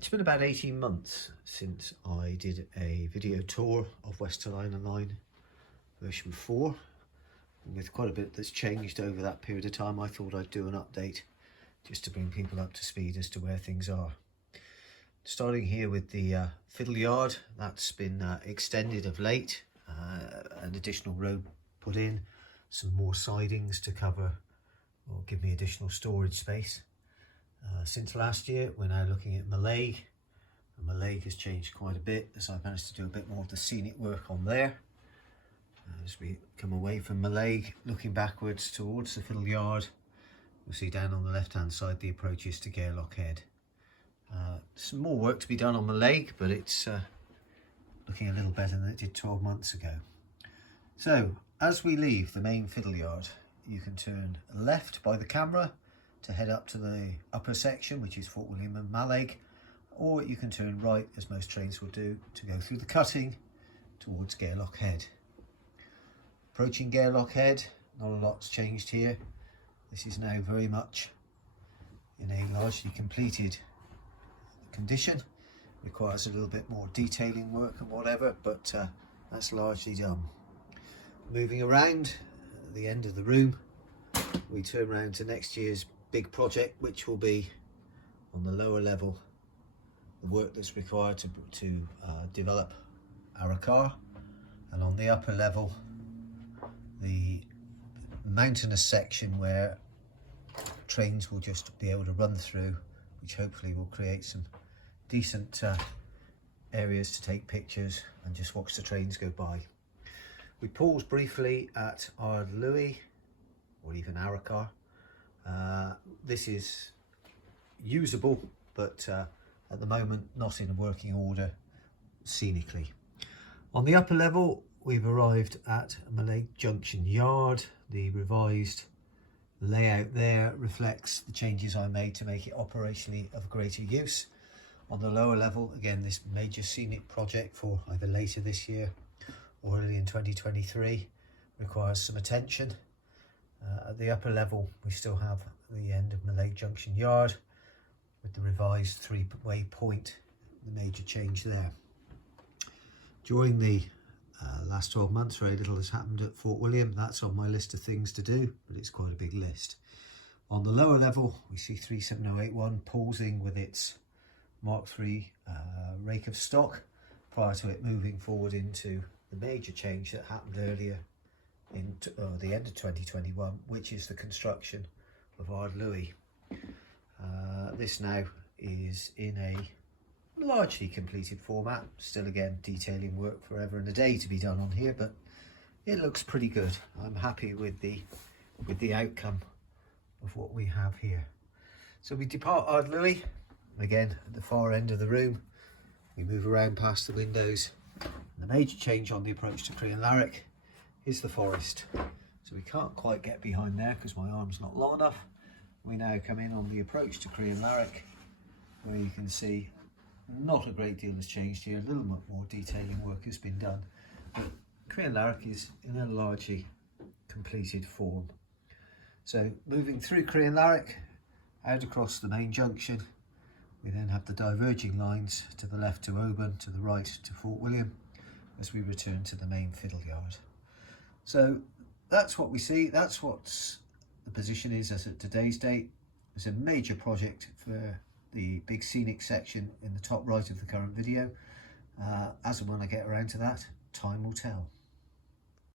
It's been about 18 months since I did a video tour of Western Line version 4. And with quite a bit that's changed over that period of time, I thought I'd do an update just to bring people up to speed as to where things are. Starting here with the fiddle yard, that's been extended of late, an additional road put in, some more sidings to cover or give me additional storage space. Since last year, we're now looking at Mallaig, and Mallaig has changed quite a bit as I've managed to do a bit more of the scenic work on there. As we come away from Mallaig, looking backwards towards the fiddle yard, you'll see down on the left hand side the approaches to Gairloch Head. Some more work to be done on Mallaig, but it's looking a little better than it did 12 months ago. So as we leave the main fiddle yard, you can turn left by the camera to head up to the upper section, which is Fort William and Mallaig, or you can turn right, as most trains will do, to go through the cutting towards Gairloch Head. Approaching Gairloch Head, not a lot's changed here. This is now very much in a largely completed condition. Requires a little bit more detailing work and whatever, but that's largely done. Moving around the end of the room, we turn around to next year's big project, which will be on the lower level, the work that's required to develop Arrochar, and on the upper level, the mountainous section where trains will just be able to run through, which hopefully will create some decent areas to take pictures and just watch the trains go by. We pause briefly at Ardluey, or even Arrochar. This is usable, but at the moment not in a working order scenically. On the upper level, we've arrived at Mallaig Junction Yard. The revised layout there reflects the changes I made to make it operationally of greater use. On the lower level, again, this major scenic project for either later this year or early in 2023 requires some attention. At the upper level, we still have the end of Mallaig Junction Yard with the revised three-way point, the major change there. During the last 12 months, very little has happened at Fort William. That's on my list of things to do, but it's quite a big list. On the lower level, we see 37081 pausing with its Mark III rake of stock prior to it moving forward into the major change that happened earlier in the end of 2021, which is the construction of Ardluey. This now is in a largely completed format. Still, again, detailing work forever and a day to be done on here, but it looks pretty good. I'm happy with the outcome of what we have here. So we depart Ardluey, again at the far end of the room. We move around past the windows. The major change on the approach to Crianlarich is the forest. So we can't quite get behind there because my arm's not long enough. We now come in on the approach to Crianlarich, where you can see not a great deal has changed here. A little bit more detailing work has been done, but Crianlarich is in a largely completed form. So moving through Crianlarich, out across the main junction, we then have the diverging lines to the left to Oban, to the right to Fort William, as we return to the main fiddle yard. So that's what we see. That's what the position is as at today's date. It's a major project for the big scenic section in the top right of the current video. As and when I get around to that, time will tell.